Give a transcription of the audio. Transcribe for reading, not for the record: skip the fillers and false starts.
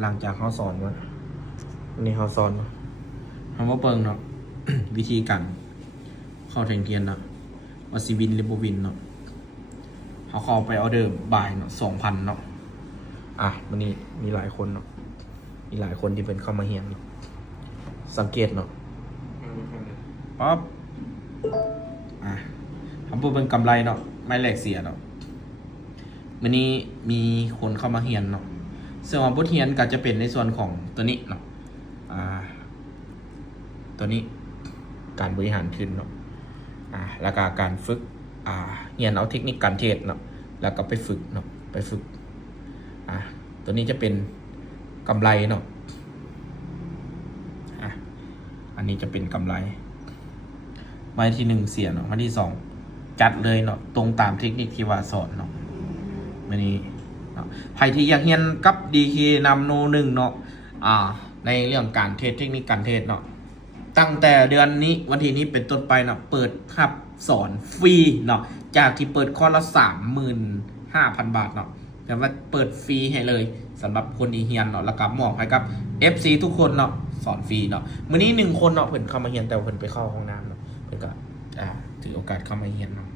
หลังจากเขาสอนว่าวันนี้เขาสอนเนาะเขาว่าเปิงเนาะ วิธีการเข้าแทงเทียนเนาะว่าซีวินหรือโบวินเนาะเขาเข้าไปออเดอร์บ่ายเนาะ2,000เนาะวันนี้มีหลายคนเนาะมีหลายคนที่เป็นเข้ามาเฮียนเนาะสังเกตเนาะป๊อบทำเพื่อเป็นกำไรเนาะไม่แลกเสียเนาะวันนี้มีคนเข้ามาเฮียนเนาะส่วนบทเรียนก็จะเป็นในส่วนของตัวนี้เนาะตัวนี้การบริหารทุนเนาะแล้วก็การฝึกเรียนเอาเทคนิคการเทรดเนาะแล้วก็ไปฝึกเนาะไปฝึกตัวนี้จะเป็นกำไรเนาะอันนี้จะเป็นกำไรใบที่1เสียเนาะวันที่2จัดเลยเนาะตรงตามเทคนิคที่ว่าสอนเนาะวันนี้เนาะใครที่อยากเรียนกับ DK นำโน1เนาะในเรื่องการเทรดเทคนิคการเทรดเนาะตั้งแต่เดือนนี้วันที่นี้เป็นต้นไปเนาะเปิดรับสอนฟรีเนาะจากที่เปิดคอร์สละ 35,000 บาทเนาะแต่ว่าเปิดฟรีให้เลยสำหรับคนที่เรียนเนาะแล้วก็มอบให้กับ FC ทุกคนเนาะสอนฟรีเนาะมื้อนี้1คนเนาะเพิ่นเข้ามาเรียนแต่เพิ่นไปเข้าห้องน้ำเนาะเพิ่นก็ถือโอกาสเข้ามาเรียนเนาะ